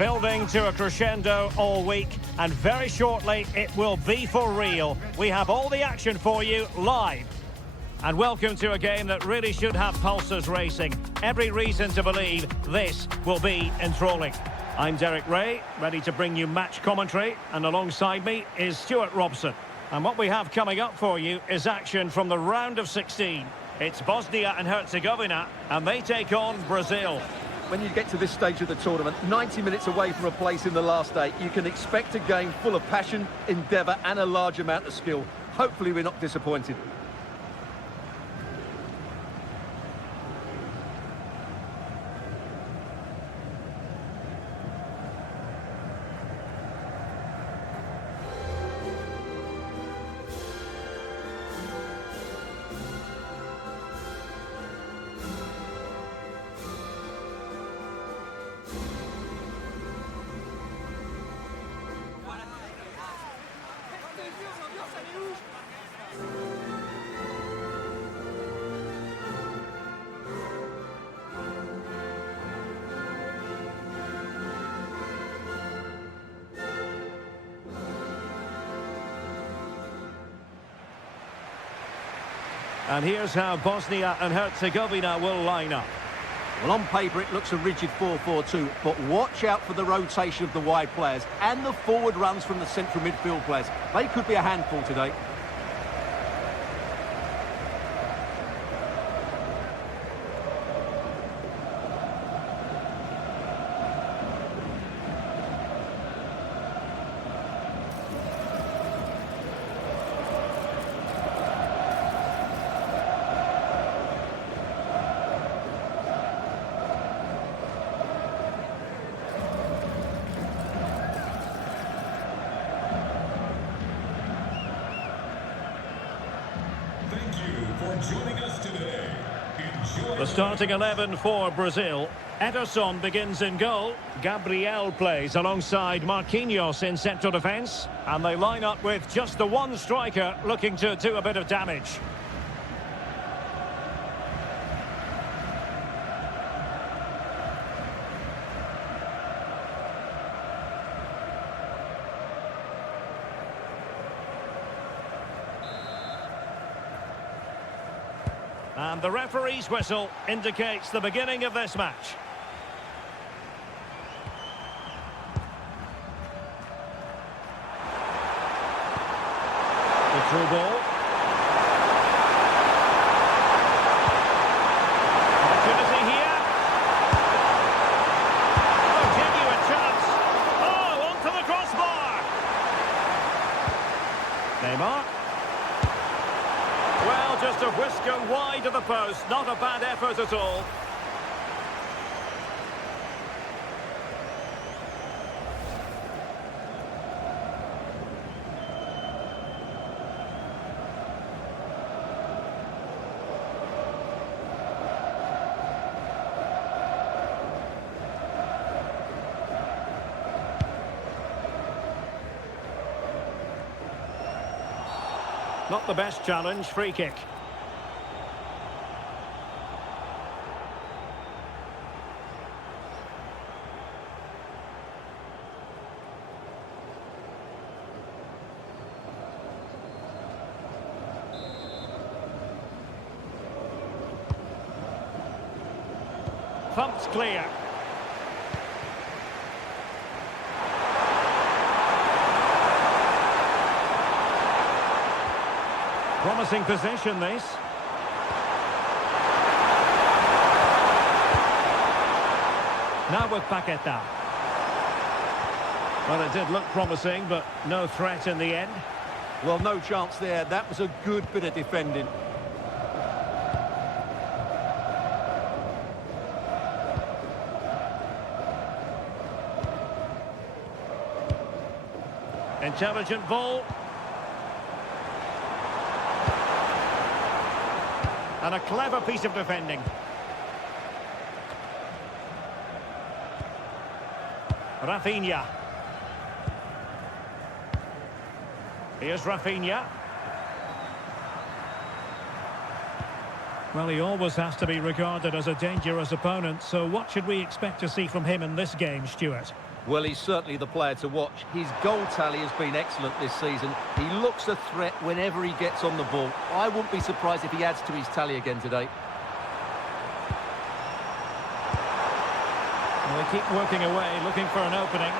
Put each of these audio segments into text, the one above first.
Building to a crescendo all week, and very shortly it will be for real. We have all the action for you live. And welcome to a game that really should have pulses racing. Every reason to believe this will be enthralling. I'm Derek Ray, ready to bring you match commentary, and alongside me is Stuart Robson. And what we have coming up for you is action from the round of 16. It's Bosnia and Herzegovina, and they take on Brazil. When you get to this stage of the tournament, 90 minutes away from a place in the last eight, you can expect a game full of passion, endeavour and a large amount of skill. Hopefully we're not disappointed. And here's how Bosnia and Herzegovina will line up. Well, on paper it looks a rigid 4-4-2, but watch out for the rotation of the wide players and the forward runs from the central midfield players. They could be a handful today. Joining us today. The starting 11 for Brazil. Ederson begins in goal. Gabriel plays alongside Marquinhos in central defence. And they line up with just the one striker looking to do a bit of damage. And the referee's whistle indicates the beginning of this match. The through ball. Opportunity here. A genuine chance. Oh, onto the crossbar. Neymar. Well, just a whisker wide of the post. Not a bad effort at all. Not the best challenge, free kick. Thumped clear. Promising position, this. Now with Paqueta. Well, it did look promising, but no threat in the end. Well, no chance there. That was a good bit of defending. Intelligent ball. And a clever piece of defending. Rafinha. Here's Rafinha. Well, he always has to be regarded as a dangerous opponent, so what should we expect to see from him in this game, Stuart? Well, he's certainly the player to watch. His goal tally has been excellent this season. He looks a threat whenever he gets on the ball. I wouldn't be surprised if he adds to his tally again today. Well, they keep working away, looking for an opening.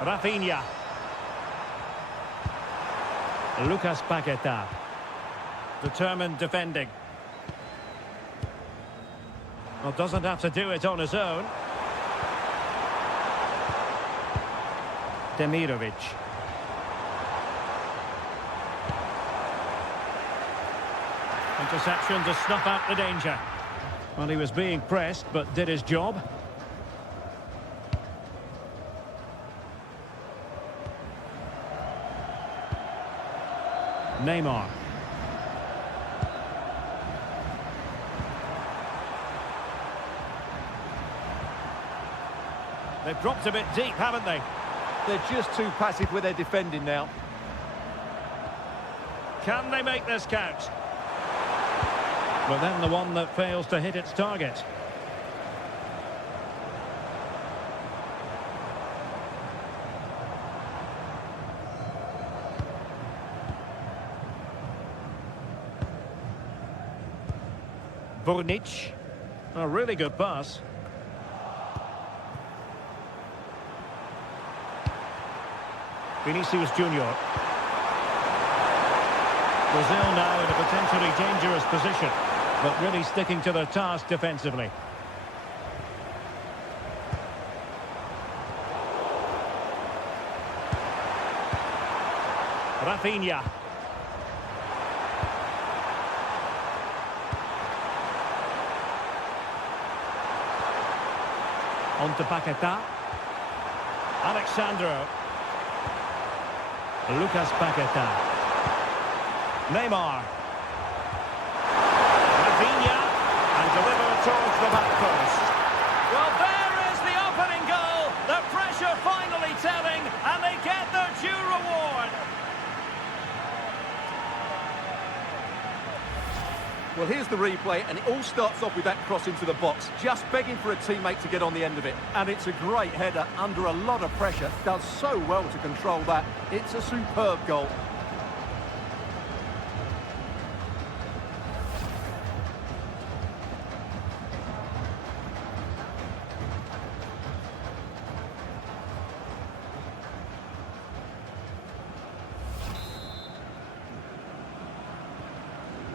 Rafinha. Lucas Paqueta. Determined defending. Well, doesn't have to do it on his own. Demirovic. Interception to snuff out the danger. Well, he was being pressed, but did his job. Neymar. They've dropped a bit deep, haven't they? They're just too passive with their defending now. Can they make this count? But then the one that fails to hit its target. Burnic. A really good pass. Vinicius Junior. Brazil now in a potentially dangerous position, but really sticking to their task defensively. Rafinha. On to Paqueta. Alexandro. Lucas Paqueta. Neymar. Rafinha. And delivered towards the back post. Well, there is the opening goal. The pressure finally telling, and they get their due reward. Well, here's the replay, and it all starts off with that cross into the box, just begging for a teammate to get on the end of it. And it's a great header under a lot of pressure. Does so well to control that. It's a superb goal.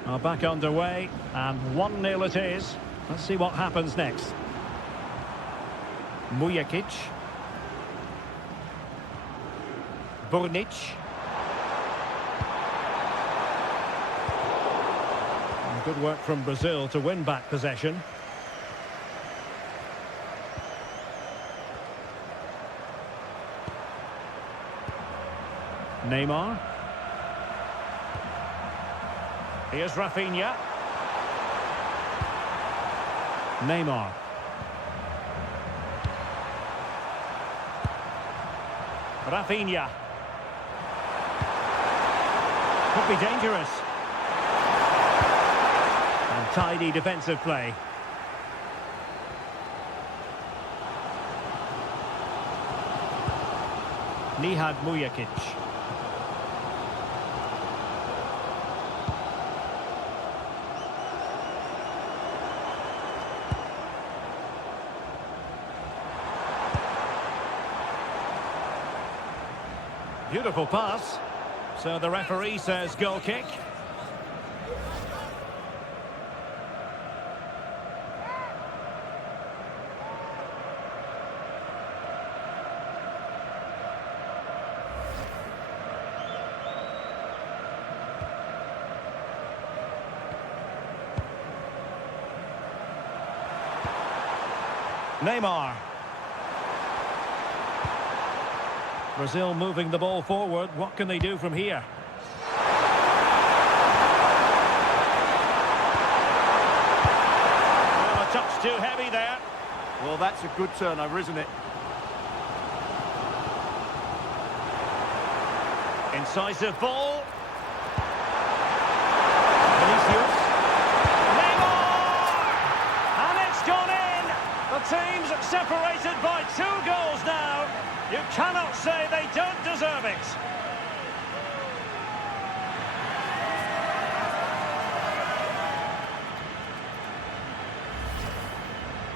Are back underway, and 1-0 it is. Let's see what happens next. Mujakic. Burnic. And good work from Brazil to win back possession. Neymar. Here's Rafinha. Neymar. Rafinha. Could be dangerous. And tidy defensive play. Nihad Mujakic. Beautiful pass. So the referee says goal kick. Neymar. Brazil moving the ball forward. What can they do from here? Well, a touch too heavy there. Well, that's a good turnover, isn't it? Incisive ball. Vinicius. Neymar! teams separated by 2 goals now. You cannot say they don't deserve it.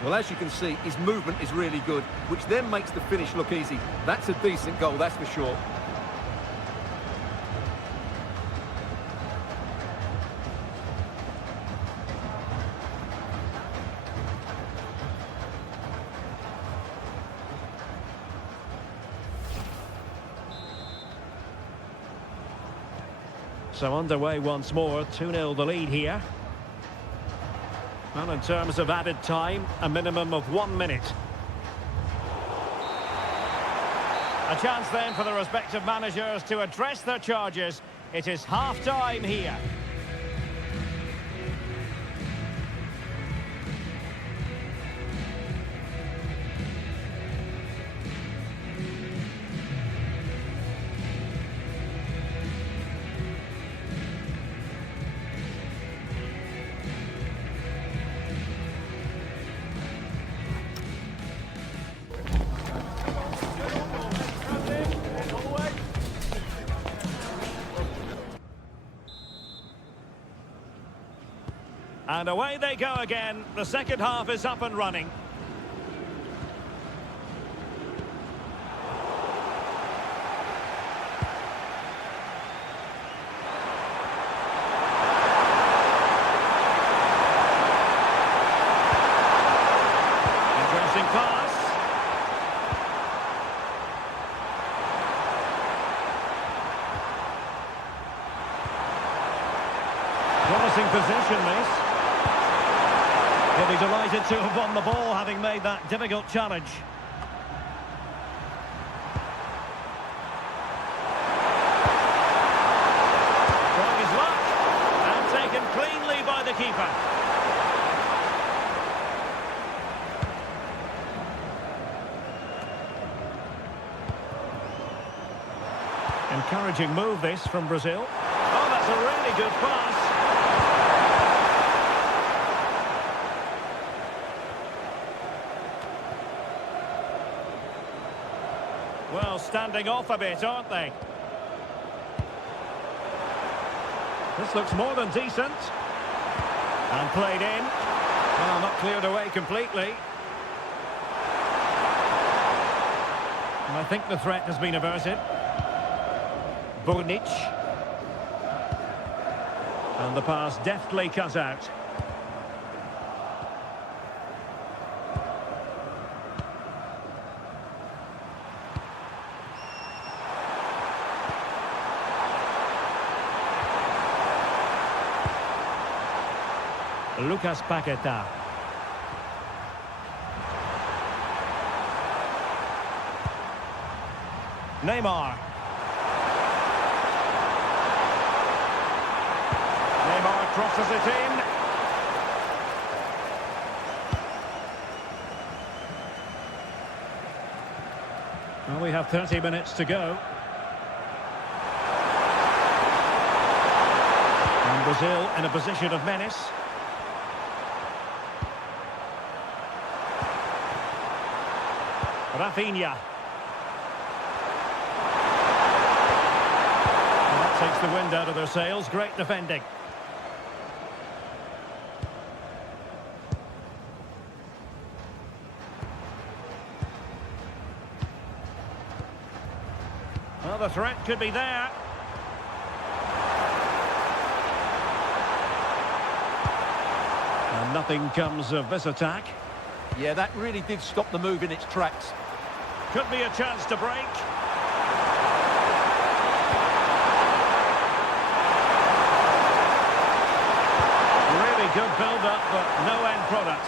Well, as you can see, his movement is really good, which then makes the finish look easy. That's a decent goal, that's for sure. So underway once more, 2-0 the lead here. Well, in terms of added time, a minimum of 1 minute. A chance then for the respective managers to address their charges. It is half-time here. And away they go again. The second half is up and running. Interesting pass. Promising position, this. He'll be delighted to have won the ball, having made that difficult challenge. Trying his luck, and taken cleanly by the keeper. Encouraging move, this, from Brazil. Oh, that's a really good pass. Well, standing off a bit, aren't they? This looks more than decent. And played in. Well, not cleared away completely. And I think the threat has been averted. Bonic. And the pass deftly cut out. Lucas Paqueta. Neymar. Neymar crosses it in. Well, we have 30 minutes to go. And Brazil in a position of menace. Rafinha. And that takes the wind out of their sails. Great defending. Well, the threat could be there. And nothing comes of this attack. Yeah, that really did stop the move in its tracks. Could be a chance to break. Really good build-up, but no end product.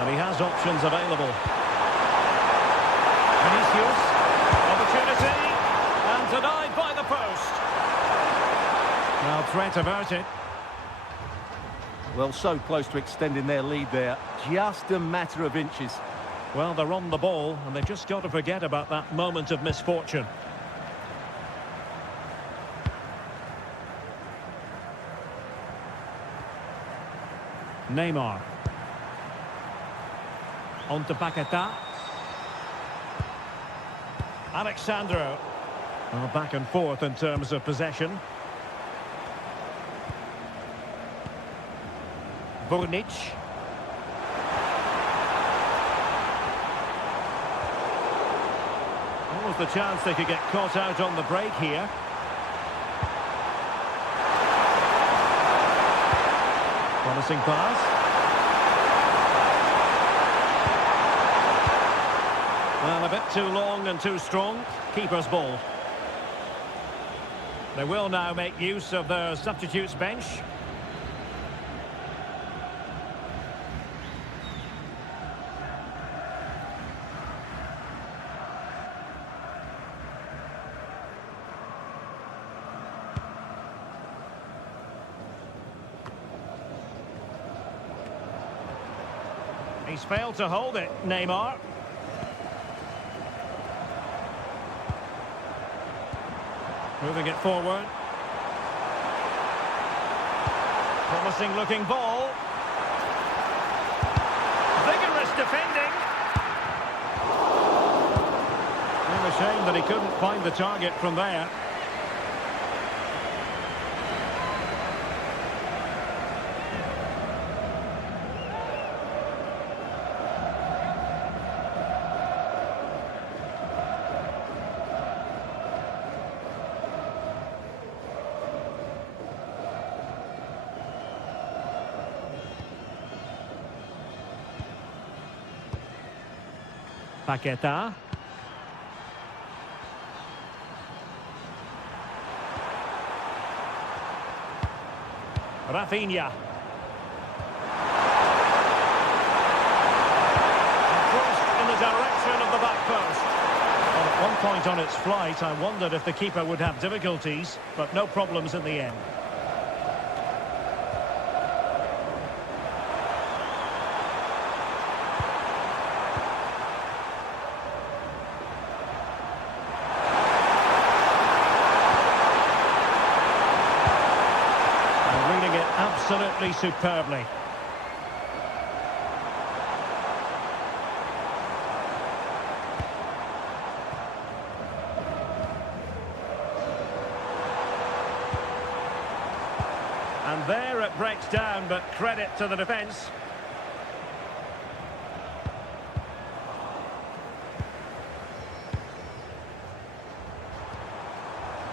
And he has options available. Vinicius, opportunity, and denied by the post. Now threat averted. Well, so close to extending their lead there. Just a matter of inches. Well, they're on the ball, and they've just got to forget about that moment of misfortune. Neymar. On to Paquetá. Alexandro. Well, back and forth in terms of possession. Burnic. What was the chance they could get caught out on the break here? Promising pass. Well, a bit too long and too strong. Keeper's ball. They will now make use of their substitutes bench. He's failed to hold it, Neymar. Moving it forward. Promising looking ball. Vigorous defending. A shame that he couldn't find the target from there. Paquetá. Rafinha. Crossed in the direction of the back post. Well, at one point on its flight, I wondered if the keeper would have difficulties, but no problems in the end. Absolutely superbly. And there it breaks down, but credit to the defence.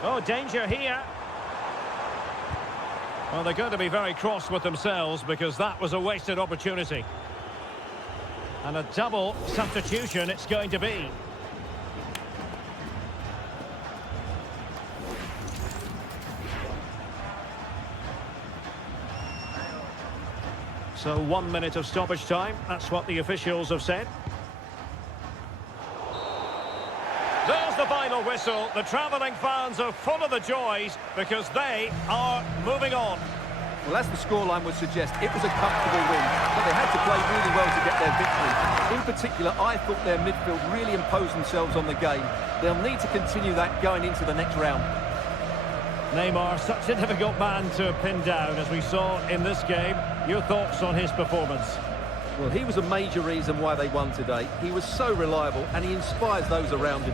Oh, danger here. Well, they're going to be very cross with themselves because that was a wasted opportunity. And a double substitution it's going to be. So 1 minute of stoppage time, that's what the officials have said. There's the final whistle. The travelling fans are full of the joys because they are moving on. Well, as the scoreline would suggest, it was a comfortable win, but they had to play really well to get their victory. In particular, I thought their midfield really imposed themselves on the game. They'll need to continue that going into the next round. Neymar, such a difficult man to pin down, as we saw in this game. Your thoughts on his performance? Well, he was a major reason why they won today. He was so reliable and he inspires those around him.